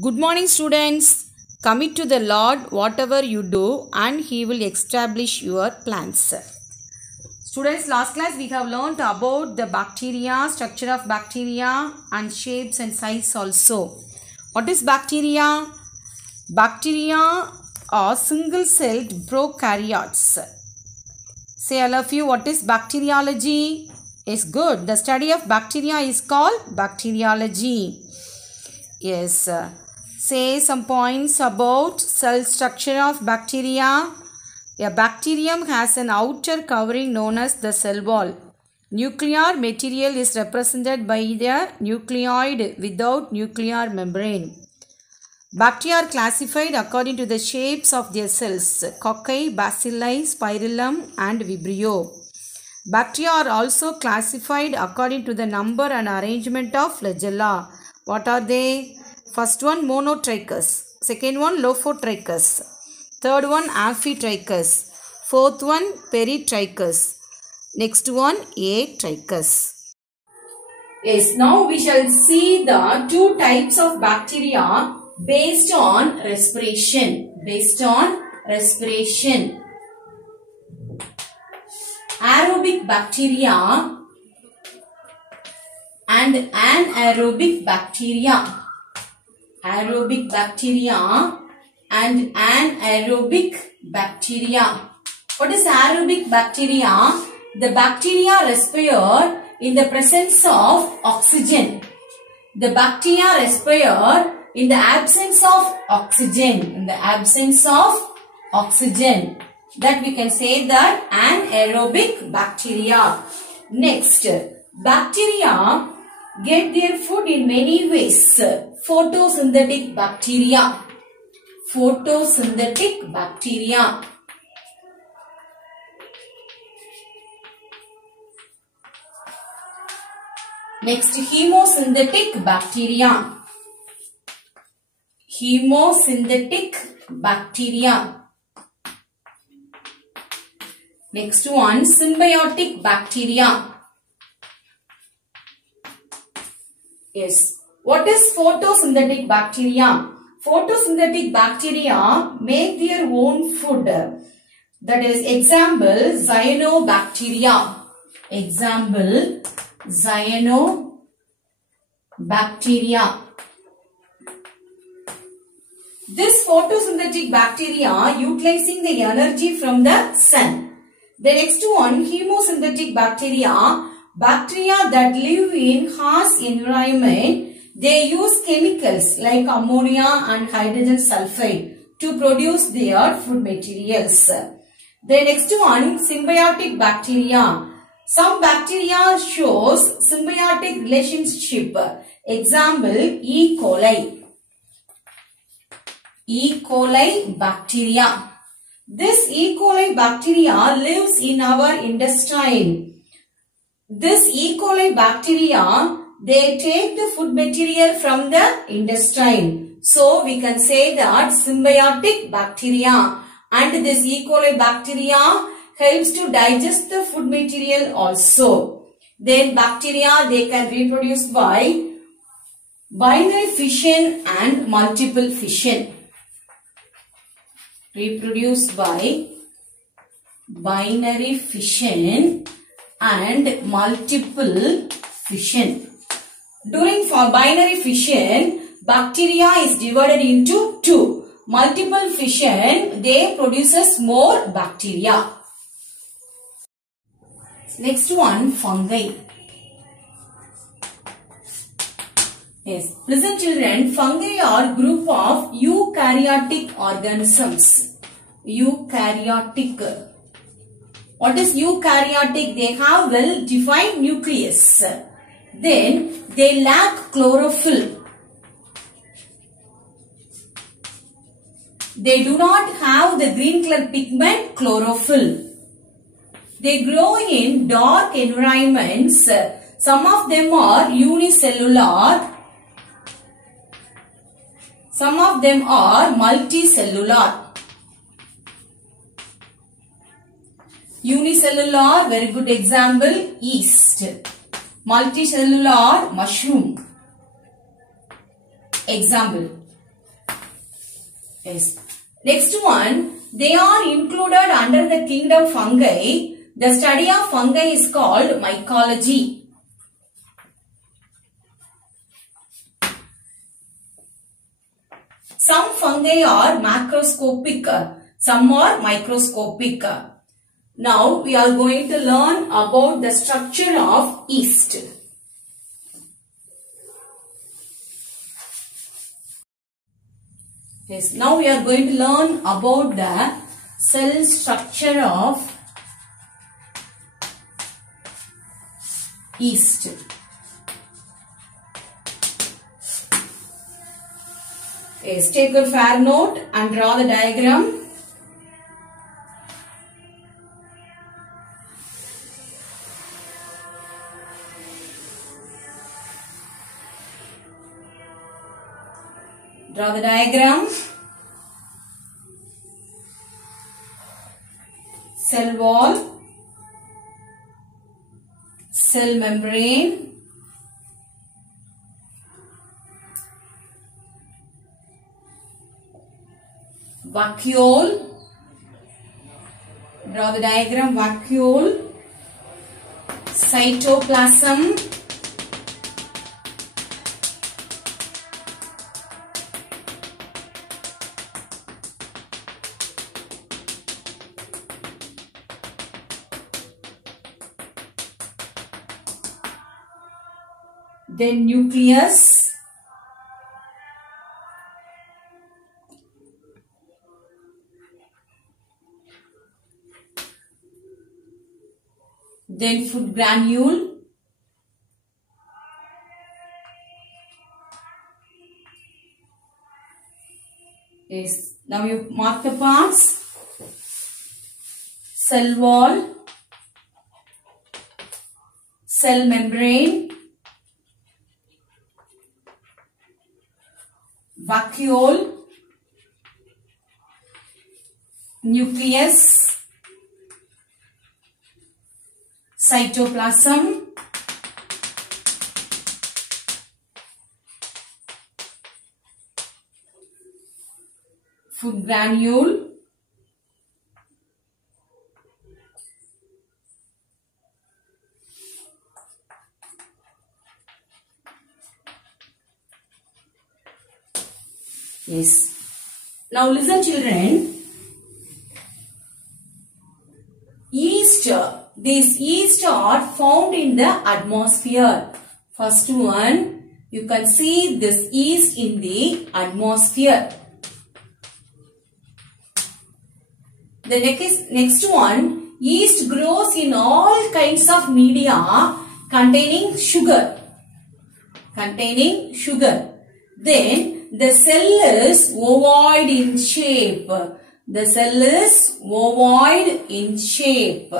Good morning, students. Commit to the Lord whatever you do, and He will establish your plans. Students, last class we have learnt about the bacteria, structure of bacteria, and shapes and size also. What is bacteria? Bacteria are single-celled prokaryotes. Say all of you, what is bacteriology? Is good. The study of bacteria is called bacteriology. Yes. Say some points about cell structure of bacteria. A bacterium has an outer covering known as the cell wall. Nuclear material is represented by the nucleoid without nuclear membrane. Bacteria are classified according to the shapes of their cells: cocci, bacilli, spirillum, and vibrio. Bacteria are also classified according to the number and arrangement of flagella. What are they? First one, monotrichous. Second one, lophotrichous. Third one, amphitrichous. Fourth one, peritrichous. Next one, atrichous. Yes, now we shall see the two types of bacteria based on respiration. Based on respiration. Aerobic bacteria and anaerobic bacteria. Aerobic bacteria and anaerobic bacteria. What is aerobic bacteria? The bacteria respire in the presence of oxygen. The bacteria respire in the absence of oxygen. In the absence of oxygen. That we can say that anaerobic bacteria. Next, bacteria get their food in many ways. Photosynthetic bacteria. Photosynthetic bacteria. Next, chemosynthetic bacteria. Chemosynthetic bacteria. Next one, symbiotic bacteria. Yes. What is photosynthetic bacteria? Photosynthetic bacteria make their own food. That is, example, cyanobacteria. Example, cyanobacteria. This photosynthetic bacteria utilizing the energy from the sun. The next one, chemosynthetic bacteria. Bacteria that live in harsh environment. They use chemicals like ammonia and hydrogen sulfide to produce their food materials. The next one, symbiotic bacteria. Some bacteria shows symbiotic relationship. Example, E. coli. E. coli bacteria. This E. coli bacteria lives in our intestine. This E. coli bacteria, they take the food material from the intestine. So, we can say that symbiotic bacteria. And this E. coli bacteria helps to digest the food material also. Then bacteria, they can reproduce by binary fission and multiple fission. Reproduce by binary fission and multiple fission. During binary fission, bacteria is divided into two. Multiple fission, they produces more bacteria. Next one, fungi. Yes, listen children, fungi are group of eukaryotic organisms. Eukaryotic. What is eukaryotic? They have well-defined nucleus. Then, they lack chlorophyll. They do not have the green color pigment chlorophyll. They grow in dark environments. Some of them are unicellular. Some of them are multicellular. Unicellular, very good example, yeast. Multicellular, mushroom. Example, Yes. Next one, they are included under the kingdom fungi. The study of fungi is called mycology. Some fungi are macroscopic, some are microscopic. Now we are going to learn about the structure of yeast. Yes, now we are going to learn about the cell structure of yeast. Yes, take a fair note and draw the diagram. Draw the diagram. Cell wall, cell membrane, vacuole. Draw the diagram. Vacuole, cytoplasm, then nucleus, then food granule, yes. Now you mark the parts. Cell wall, cell membrane, vacuole, nucleus, cytoplasm, food granule, yes. Now listen children. Yeast. These yeast are found in the atmosphere. First one, you can see this yeast in the atmosphere. The next one, yeast grows in all kinds of media containing sugar. Then the cell is ovoid in shape. The cell is ovoid in shape.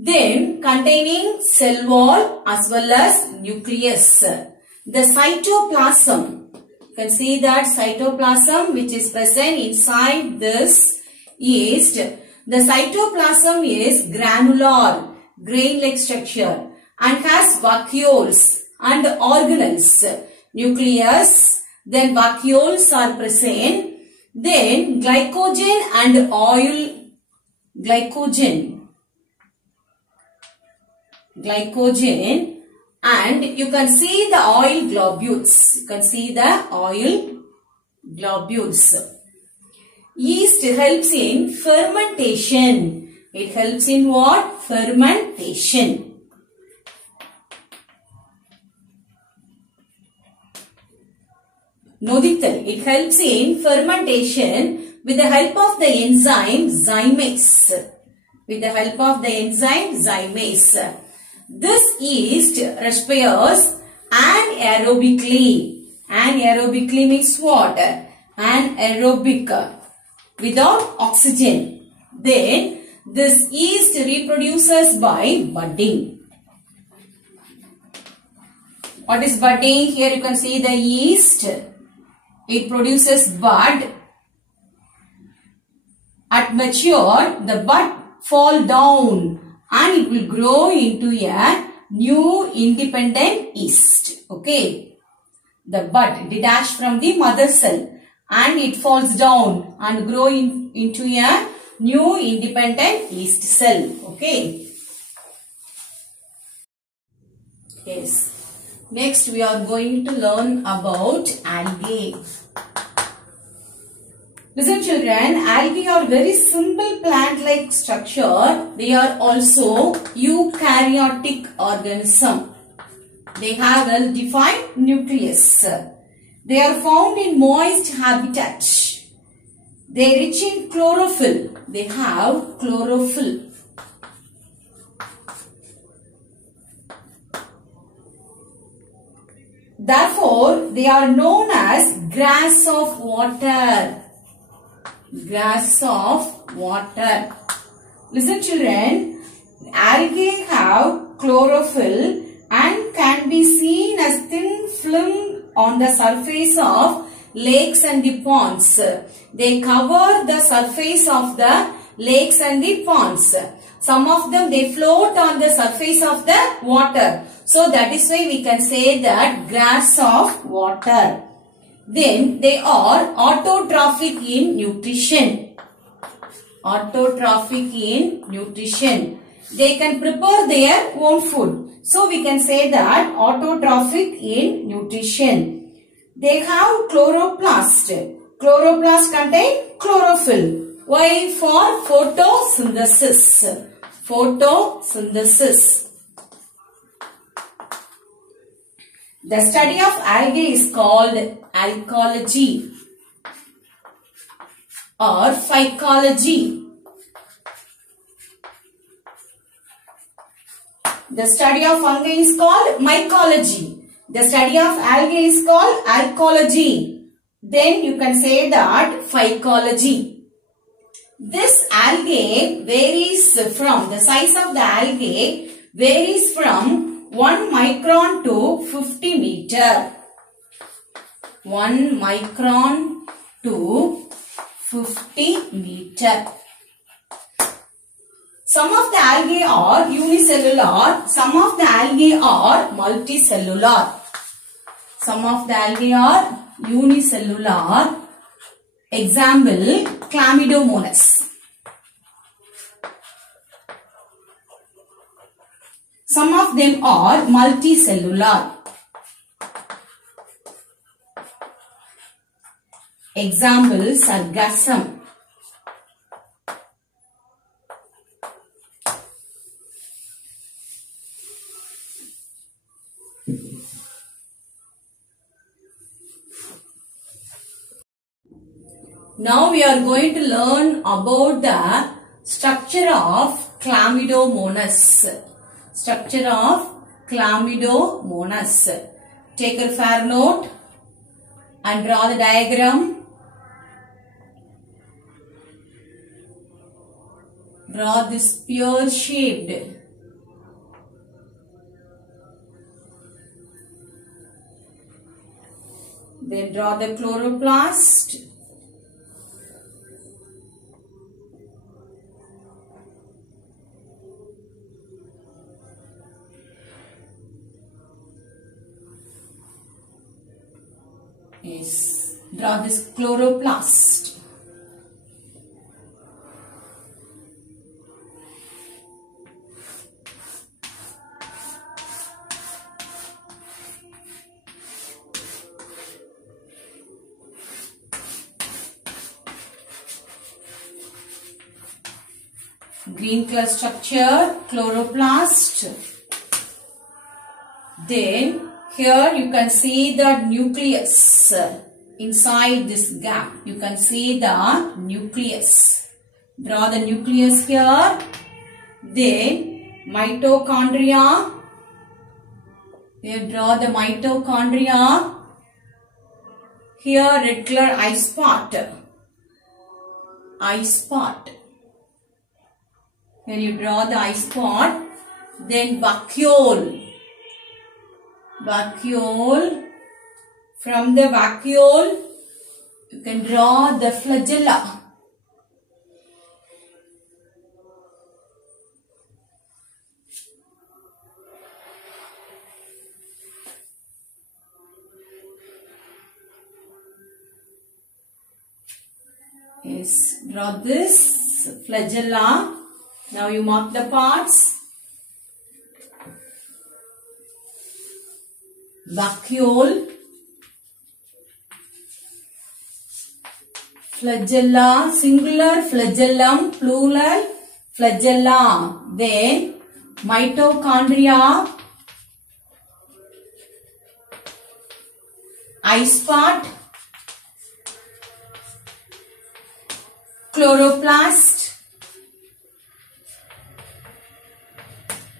Then containing cell wall as well as nucleus. The cytoplasm. You can see that cytoplasm which is present inside this yeast. The cytoplasm is granular, grain-like structure and has vacuoles and organelles. Nucleus, then vacuoles are present. Then glycogen and oil, glycogen and you can see the oil globules. Yeast helps in fermentation. It helps in what? Fermentation. Nodithal. It helps in fermentation with the help of the enzyme zymase. This yeast respires anaerobically. Anaerobically means what? Anaerobic. Without oxygen. Then this yeast reproduces by budding. What is budding? Here you can see the yeast. It produces bud. At mature, the bud fall down and it will grow into a new independent yeast. Okay. The bud detached from the mother cell and it falls down and grow into a new independent yeast cell. Okay. Yes. Next we are going to learn about algae. Listen children, algae are very simple plant-like structure. They are also eukaryotic organism. They have a defined nucleus. They are found in moist habitat. They are rich in chlorophyll. They have chlorophyll. Therefore, they are known as grass of water. Grass of water. Listen children, algae have chlorophyll and can be seen as thin film on the surface of lakes and the ponds. They cover the surface of the lakes and the ponds. Some of them they float on the surface of the water. So that is why we can say that grass of water. Then they are autotrophic in nutrition. Autotrophic in nutrition. They can prepare their own food. So we can say that autotrophic in nutrition. They have chloroplast. Chloroplast contain chlorophyll. Why? For photosynthesis. Photosynthesis. The study of algae is called algology or phycology. The study of fungi is called mycology. The study of algae is called algology. Then you can say that phycology. This algae varies from, the size of the algae varies from 1 micron to 50 meter. 1 micron to 50 meter. Some of the algae are unicellular. Some of the algae are multicellular. Some of the algae are unicellular. Example, Chlamydomonas. Some of them are multicellular. Example, Sargassum. Now we are going to learn about the structure of Chlamydomonas. Structure of Chlamydomonas. Take a fair note and draw the diagram. Draw this spear shaped. Then draw the chloroplast. Yes, draw this chloroplast. Green color structure, chloroplast. Then here you can see the nucleus inside this gap. You can see the nucleus. Draw the nucleus here. Then mitochondria. Here draw the mitochondria. Here red color eye spot. Eye spot. Here you draw the eye spot. Then vacuole. Vacuole. From the vacuole, you can draw the flagella. Yes, draw this flagella. Now you mark the parts. Vacuole, flagella, singular flagellum, plural flagella. Then mitochondria, I-spot, chloroplast,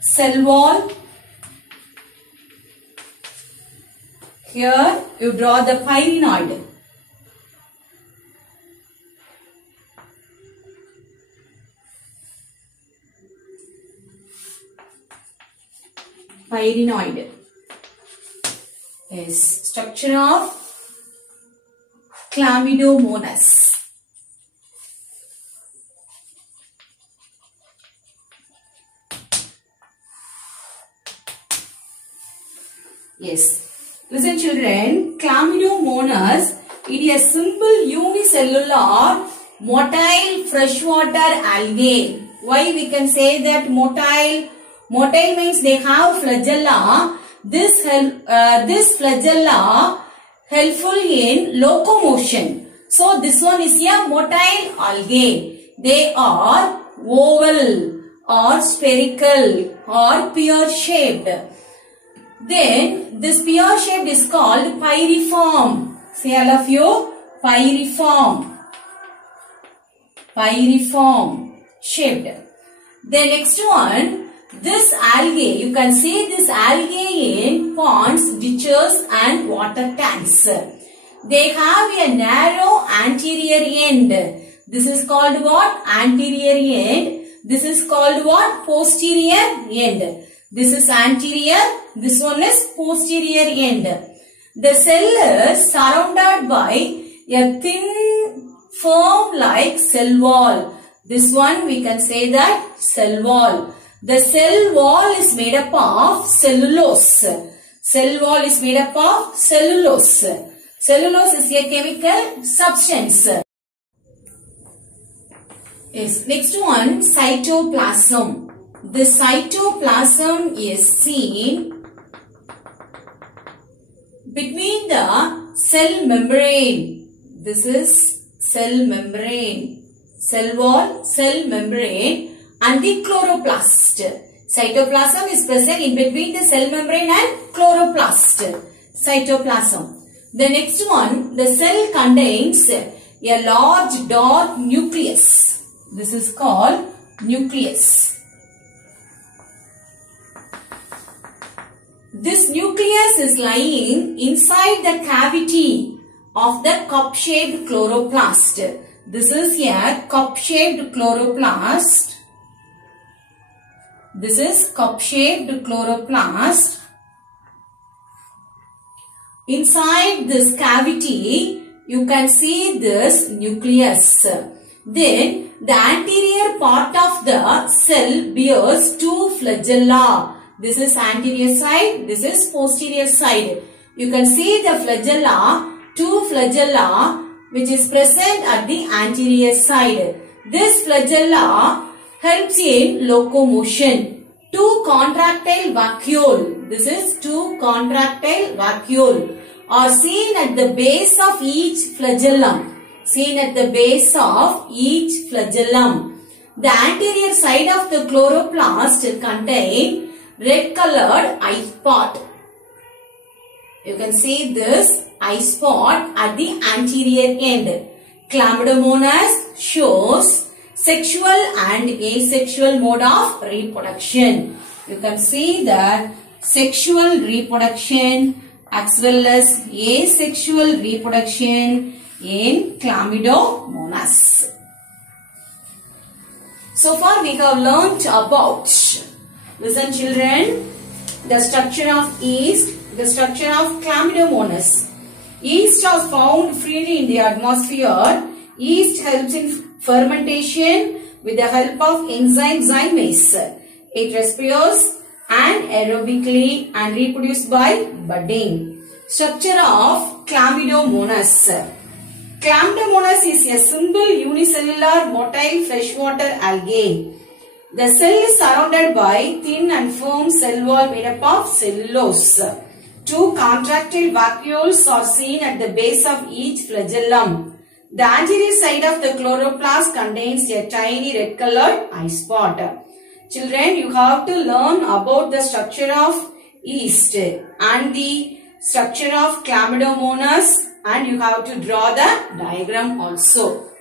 cell wall. Here you draw the pyrenoid. Pyrenoid is structure of Chlamydomonas. Yes. Listen children, Chlamydomonas, it is a simple unicellular motile freshwater algae. Why we can say that motile? Motile means they have flagella. This flagella helpful in locomotion. So this one is a motile algae. They are oval or spherical or pear shaped. Then this pear shaped is called pyriform. Say all of you, pyriform. Pyriform shaped. The next one, this algae, you can see this algae in ponds, ditches and water tanks. They have a narrow anterior end. This is called what? Anterior end. This is called what? Posterior end. This is anterior. This one is posterior end. The cell is surrounded by a thin, firm-like cell wall. This one we can say that cell wall. The cell wall is made up of cellulose. Cell wall is made up of cellulose. Cellulose is a chemical substance. Yes. Next one, cytoplasm. The cytoplasm is seen between the cell membrane. This is cell membrane. Cell wall, cell membrane and the chloroplast. Cytoplasm is present in between the cell membrane and chloroplast. Cytoplasm. The next one, the cell contains a large dark nucleus. This is called nucleus. This nucleus is lying inside the cavity of the cup-shaped chloroplast. This is a cup-shaped chloroplast. This is cup-shaped chloroplast. Inside this cavity, you can see this nucleus. Then, the anterior part of the cell bears two flagella. This is anterior side, this is posterior side. You can see the flagella, two flagella which is present at the anterior side. This flagella helps in locomotion. Two contractile vacuole, this is two contractile vacuole are seen at the base of each flagellum. Seen at the base of each flagellum. The anterior side of the chloroplast contain red colored eye spot. You can see this eye spot at the anterior end. Chlamydomonas shows sexual and asexual mode of reproduction. You can see that sexual reproduction as well as asexual reproduction in Chlamydomonas. So far we have learnt about, listen children, the structure of yeast, the structure of Chlamydomonas. Yeast are found freely in the atmosphere. Yeast helps in fermentation with the help of enzyme zymase. It respires anaerobically and reproduces by budding. Structure of Chlamydomonas. Chlamydomonas is a simple unicellular motile freshwater algae. The cell is surrounded by thin and firm cell wall made up of cellulose. Two contractile vacuoles are seen at the base of each flagellum. The anterior side of the chloroplast contains a tiny red colored eye spot. Children, you have to learn about the structure of yeast and the structure of Chlamydomonas, and you have to draw the diagram also.